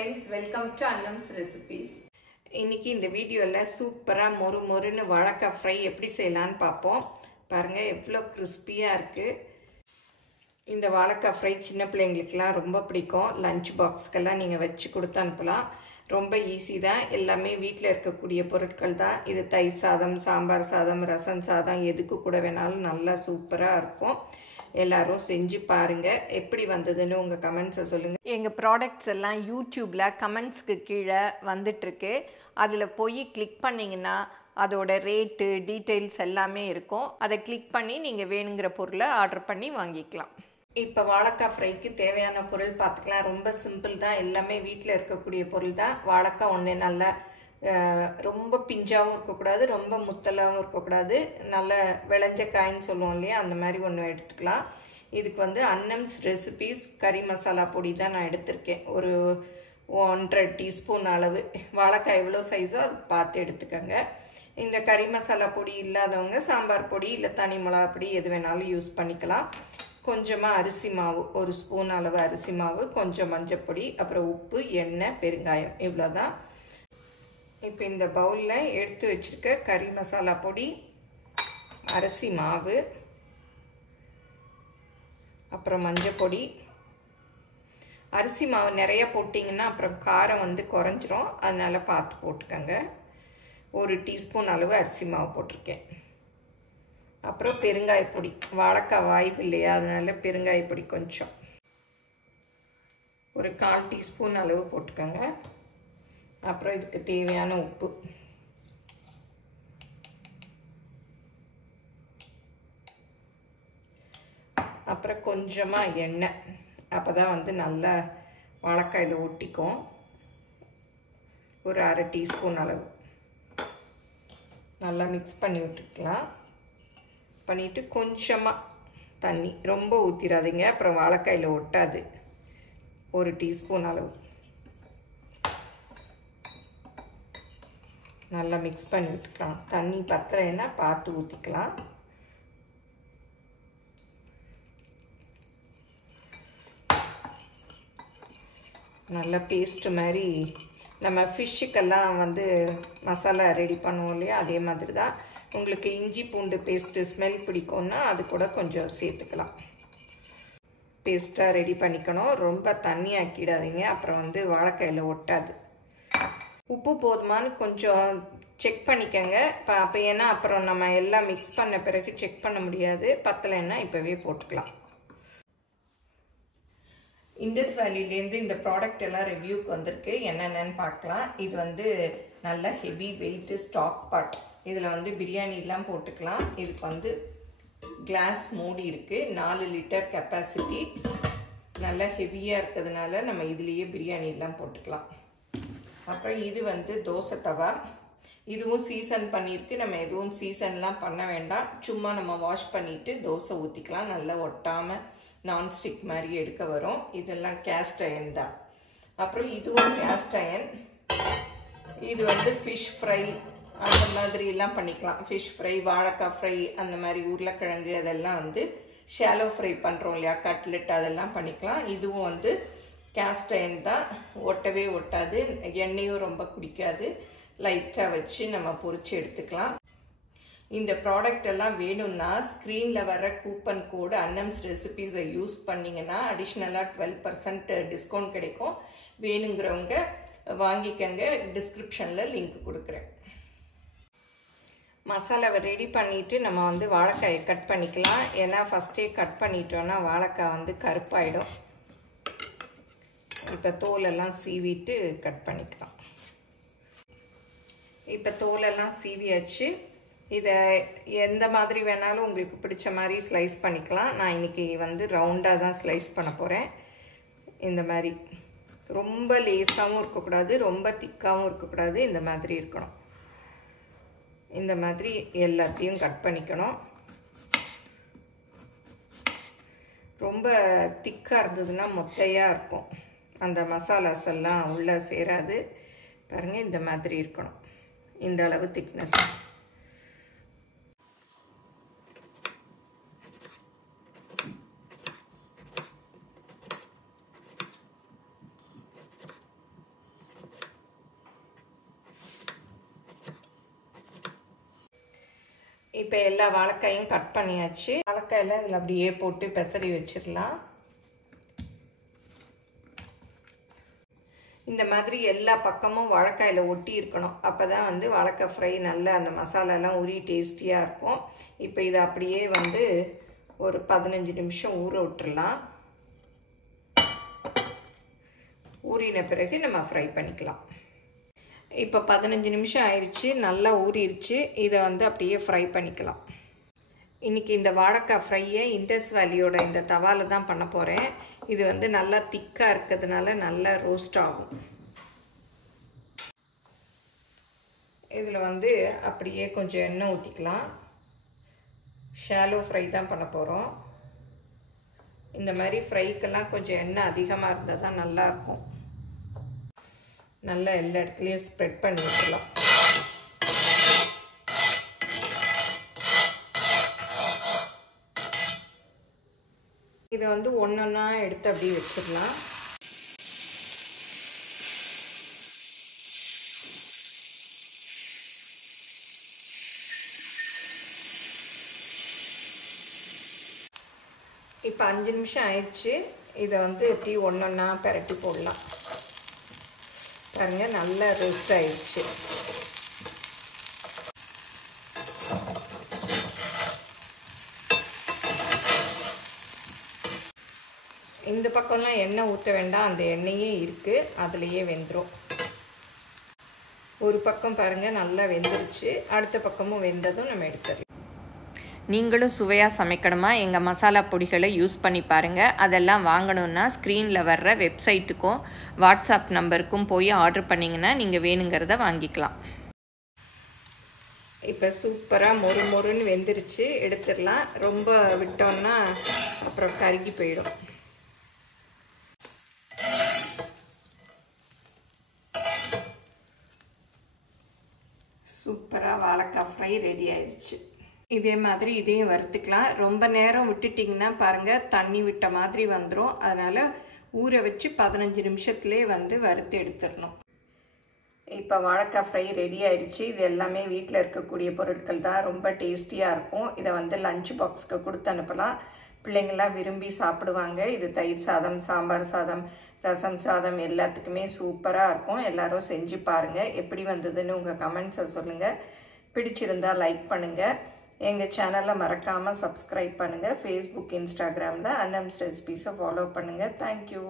friends, welcome to Annam's Recipes. இன்னைக்கு இந்த வீடியோல சூப்பரா மொறு மொறுன்னு வாழைக்காய் ஃப்ரை எப்படி செய்யலாம்னு பாப்போம். பாருங்க எவ்வளவு கிறிஸ்பியா இருக்கு. இந்த வாழைக்காய் ஃப்ரை சின்ன பிள்ளைங்களுக்குலாம் ரொம்ப பிடிக்கும். லஞ்ச் பாக்ஸ்க்கெல்லாம் நீங்க வச்சு கொடுத்து அனுப்பலாம். ரொம்ப ஈஸி தான். எல்லாமே வீட்ல இருக்கக்கூடிய பொருட்கள் தான். இது தயிர் சாதம், சாம்பார் சாதம், ரசம் சாதம் எதுக்கு கூட வேணாலும் நல்லா சூப்பரா இருக்கும். எல்லாரும் செஞ்சு பாருங்க. எப்படி வந்ததுன்னு உங்க கமெண்ட்ஸை சொல்லுங்க. எங்க ப்ராடக்ட்ஸ் எல்லாம் யூடியூப்ல கமெண்ட்ஸ்க்கு கீழே வந்துட்டு இருக்கு. அதுல போய் கிளிக் பண்ணீங்கன்னா அதோட ரேட்டு டீடைல்ஸ் எல்லாமே இருக்கும். அதை கிளிக் பண்ணி நீங்க வேணுங்கிற பொருளை ஆர்டர் பண்ணி வாங்கிக்கலாம். இப்போ வாழைக்காய் ஃப்ரைக்கு தேவையான பொருள் பார்த்துக்கலாம். ரொம்ப சிம்பிள் தான். எல்லாமே வீட்டில் இருக்கக்கூடிய பொருள் தான். வாழைக்காய் ஒன்று நல்லா ரொம்ப பிஞ்சாகவும் இருக்கக்கூடாது, ரொம்ப முத்தலாகவும் இருக்கக்கூடாது. நல்ல விளைஞ்ச காயின்னு சொல்லுவோம் இல்லையா, அந்த மாதிரி ஒன்று எடுத்துக்கலாம். இதுக்கு வந்து அன்னம்ஸ் ரெசிபீஸ் கறி மசாலா பொடி தான் நான் எடுத்திருக்கேன். ஒரு 1.5 டீஸ்பூன் அளவு. வாழைக்காய் எவ்வளோ சைஸோ அது பார்த்து எடுத்துக்கோங்க. இந்த கறி மசாலா பொடி இல்லாதவங்க சாம்பார் பொடி இல்லை தனி மிளகா பொடி எது வேணாலும் யூஸ் பண்ணிக்கலாம். கொஞ்சமாக அரிசி மாவு, 1 ஸ்பூன் அளவு அரிசி மாவு, கொஞ்சம் மஞ்சப்பொடி, அப்புறம் உப்பு, எண்ணெய், பெருங்காயம், இவ்வளோதான். இப்போ இந்த பவுலில் எடுத்து வச்சுருக்க கறி மசாலா பொடி, அரிசி மாவு, அப்புறம் மஞ்சப்பொடி. அரிசி மாவு நிறைய போட்டிங்கன்னா அப்புறம் காரம் வந்து குறைஞ்சிரும், அதனால் பார்த்து போட்டுக்கோங்க. 1 டீஸ்பூன் அளவு அரிசி மாவு போட்டிருக்கேன். அப்புறம் பெருங்காயப்பொடி. வாழைக்காய் வாய்ப்பு இல்லையா, அதனால் பெருங்காயப்பொடி கொஞ்சம், ஒரு 1/4 டீஸ்பூன் அளவு போட்டுக்கோங்க. அப்புறம் இதுக்கு தேவையான உப்பு. அப்புறம் கொஞ்சமாக எண்ணெய். அப்போ தான் வந்து நல்லா வாழைக்காயில் ஒட்டிக்கும். ஒரு 1/2 டீஸ்பூன் அளவு நல்லா மிக்ஸ் பண்ணி விட்டுக்கலாம். பண்ணிவிட்டு கொஞ்சமாக தண்ணி, ரொம்ப ஊற்றிடாதீங்க, அப்புறம் வாழைக்காயில் ஒட்டாது. 1 டீஸ்பூன் அளவு நல்லா மிக்ஸ் பண்ணி விட்டுக்கலாம். தண்ணி பத்தலைன்னா பார்த்து ஊற்றிக்கலாம். நல்ல பேஸ்ட் மாதிரி நம்ம ஃபிஷ்ஷுக்கெல்லாம் வந்து மசாலா ரெடி பண்ணுவோம் இல்லையா, அதே மாதிரி தான். உங்களுக்கு இஞ்சி பூண்டு பேஸ்ட்டு ஸ்மெல் பிடிக்கும்னா அது கூட கொஞ்சம் சேர்த்துக்கலாம். பேஸ்ட்டாக ரெடி பண்ணிக்கணும். ரொம்ப தண்ணி ஆக்கிடாதீங்க, அப்புறம் வந்து வாழைக்காயில் ஒட்டாது. உப்பு போதுமானு கொஞ்சம் செக் பண்ணிக்கோங்க. அப்போ ஏன்னா அப்புறம் நம்ம எல்லாம் மிக்ஸ் பண்ண பிறகு செக் பண்ண முடியாது. பத்தலைன்னா இப்போவே போட்டுக்கலாம். இண்டஸ் வேலிலேருந்து இந்த ப்ராடக்ட் எல்லாம் ரிவ்யூக்கு வந்திருக்கு. என்னென்னு பார்க்கலாம். இது வந்து நல்ல ஹெவி வெயிட்டு ஸ்டாக் பாட். இதில் வந்து பிரியாணிலாம் போட்டுக்கலாம். இதுக்கு வந்து கிளாஸ் மூடி இருக்குது. 4 லிட்டர் கெப்பாசிட்டி. நல்லா ஹெவியாக இருக்கிறதுனால நம்ம இதுலேயே பிரியாணிலாம் போட்டுக்கலாம். அப்புறம் இது வந்து தோசை தவா. இதுவும் சீசன் பண்ணியிருக்கு. நம்ம எதுவும் சீசன்லாம் பண்ண வேண்டாம். சும்மா நம்ம வாஷ் பண்ணிவிட்டு தோசை ஊற்றிக்கலாம். நல்லா ஒட்டாமல் நான்ஸ்டிக் மாதிரி எடுக்க வரும். இதெல்லாம் கேஸ்ட் அயன் தான். அப்புறம் இதுவும் கேஸ்ட் அயன். இது வந்து ஃபிஷ் ஃப்ரை அந்த மாதிரிலாம் பண்ணிக்கலாம். ஃபிஷ் ஃப்ரை, வாழைக்காய் ஃப்ரை, அந்த மாதிரி உருளைக்கிழங்கு அதெல்லாம் வந்து ஷாலோ ஃப்ரை பண்ணுறோம் இல்லையா, கட்லெட், அதெல்லாம் பண்ணிக்கலாம். இதுவும் வந்து கேஸ்ட் அயன் தான். ஒட்டவே ஒட்டாது, எண்ணெயும் ரொம்ப குடிக்காது. லைட்டாக வச்சு நம்ம பொரிச்சு எடுத்துக்கலாம். இந்த ப்ராடக்ட் எல்லாம் வேணும்னா ஸ்க்ரீனில் வர கூப்பன் கோடு அன்னம்ஸ் ரெசிபீஸை யூஸ் பண்ணிங்கன்னா அடிஷ்னலாக 12% டிஸ்கவுண்ட் கிடைக்கும். வேணுங்கிறவங்க வாங்கிக்கங்க. டிஸ்கிரிப்ஷனில் லிங்க் கொடுக்குறேன். மசாலாவை ரெடி பண்ணிவிட்டு நம்ம வந்து வாழைக்காயை கட் பண்ணிக்கலாம். ஏன்னா ஃபஸ்ட்டே கட் பண்ணிட்டோன்னா வாழைக்காய் வந்து கருப்பாயிடும். இப்போ தோலெல்லாம் சீவிட்டு கட் பண்ணிக்கலாம். இப்போ தோலெல்லாம் சீவியாச்சு. இதை எந்த மாதிரி வேணாலும் உங்களுக்கு பிடிச்ச மாதிரி ஸ்லைஸ் பண்ணிக்கலாம். நான் இன்றைக்கி வந்து ரவுண்டாக தான் ஸ்லைஸ் பண்ண போகிறேன். இந்த மாதிரி ரொம்ப லேஸாகவும் இருக்கக்கூடாது, ரொம்ப திக்காகவும் இருக்கக்கூடாது. இந்த மாதிரி இருக்கணும். இந்த மாதிரி எல்லாத்தையும் கட் பண்ணிக்கணும். ரொம்ப திக்காக இருந்ததுன்னா மொத்தையாக இருக்கும். அந்த மசாலாஸ் எல்லாம் உள்ளே சேராது. பாருங்கள், இந்த மாதிரி இருக்கணும். இந்த அளவு திக்னஸ். இப்போ எல்லா வாழைக்காயும் கட் பண்ணியாச்சு. வாழைக்காயில் இதில் அப்படியே போட்டு பெசரி வச்சிடலாம். இந்த மாதிரி எல்லா பக்கமும் வாழைக்காயில் ஒட்டி இருக்கணும். அப்போ தான் வந்து வாழைக்காய் ஃப்ரை நல்லா அந்த மசாலாலாம் ஊறி டேஸ்டியாக இருக்கும். இப்போ இதை அப்படியே வந்து ஒரு 15 நிமிஷம் ஊற விட்டுடலாம். ஊறின பிறகு நம்ம ஃப்ரை பண்ணிக்கலாம். இப்போ 15 நிமிஷம் ஆயிடுச்சு, நல்லா ஊறிடுச்சு. இதை வந்து அப்படியே ஃப்ரை பண்ணிக்கலாம். இன்றைக்கி இந்த வாழைக்காய் ஃப்ரையை இண்டஸ் வேலியோட இந்த தவாவில் தான் பண்ண போகிறேன். இது வந்து நல்லா திக்காக இருக்கிறதுனால நல்லா ரோஸ்ட் ஆகும். இதில் வந்து அப்படியே கொஞ்சம் எண்ணெய் ஊற்றிக்கலாம். ஷாலோ ஃப்ரை தான் பண்ண போகிறோம். இந்த மாதிரி ஃப்ரைக்கெல்லாம் கொஞ்சம் எண்ணெய் அதிகமாக இருந்தால் தான் நல்லாயிருக்கும். நல்லா எல்லா இடத்துலையும் ஸ்ப்ரெட் பண்ணி வச்சிடலாம். இதை வந்து ஒன்றொன்னா எடுத்து அப்படியே வச்சிடலாம். இப்போ 5 நிமிஷம் ஆயிடுச்சு. இதை வந்து எப்படி ஒன்றொன்னா பெரட்டி போடலாம். பாருங்க, நல்லா ரோஸ்ட் ஆயிடுச்சு. இந்த பக்கம்லாம் எண்ணெய் ஊற்ற வேண்டாம், அந்த எண்ணெயே இருக்குது, அதுலேயே வெந்துடும். ஒரு பக்கம் பாருங்கள் நல்லா வெந்துருச்சு. அடுத்த பக்கமும் வெந்ததும் நம்ம எடுத்துடலாம். நீங்களும் சுவையாக சமைக்கணுமா? எங்கள் மசாலா பொடிகளை யூஸ் பண்ணி பாருங்கள். அதெல்லாம் வாங்கணுன்னா ஸ்க்ரீனில் வர்ற வெப்சைட்டுக்கும் வாட்ஸ்அப் நம்பருக்கும் போய் ஆர்டர் பண்ணிங்கன்னா நீங்கள் வேணுங்கிறத வாங்கிக்கலாம். இப்போ சூப்பராக மொறு மொறுன்னு வெந்துருச்சு, எடுத்துடலாம். ரொம்ப விட்டோன்னா அப்புறம் கருகி போயிடும். சூப்பராக வாழைக்காய் ஃப்ரை ரெடி ஆயிடுச்சு. இதே மாதிரி இதையும் வறுத்துக்கலாம். ரொம்ப நேரம் விட்டுட்டிங்கன்னா பாருங்கள் தண்ணி விட்ட மாதிரி வந்துடும். அதனால் ஊற வச்சு 15 நிமிஷத்துலேயே வந்து வறுத்து எடுத்துடணும். இப்போ வாழைக்காய் ஃப்ரை ரெடி ஆயிடுச்சு. இது எல்லாமே வீட்டில் இருக்கக்கூடிய பொருட்கள் தான். ரொம்ப டேஸ்டியாக இருக்கும். இதை வந்து லஞ்ச் பாக்ஸ்க்கு கொடுத்து அனுப்பலாம். பிள்ளைங்கள்லாம் விரும்பி சாப்பிடுவாங்க. இது தயிர் சாதம், சாம்பார் சாதம், ரசம் சாதம் எல்லாத்துக்குமே சூப்பராக இருக்கும். எல்லோரும் செஞ்சு பாருங்கள். எப்படி வந்ததுன்னு உங்கள் கமெண்ட்ஸை சொல்லுங்கள். பிடிச்சிருந்தால் லைக் பண்ணுங்கள். எங்கள் சேனலை மறக்காமல் சப்ஸ்கிரைப் பண்ணுங்கள். ஃபேஸ்புக், இன்ஸ்டாகிராமில் அன்னம்ஸ் ரெசிபீஸை ஃபாலோ பண்ணுங்கள். தேங்க்யூ.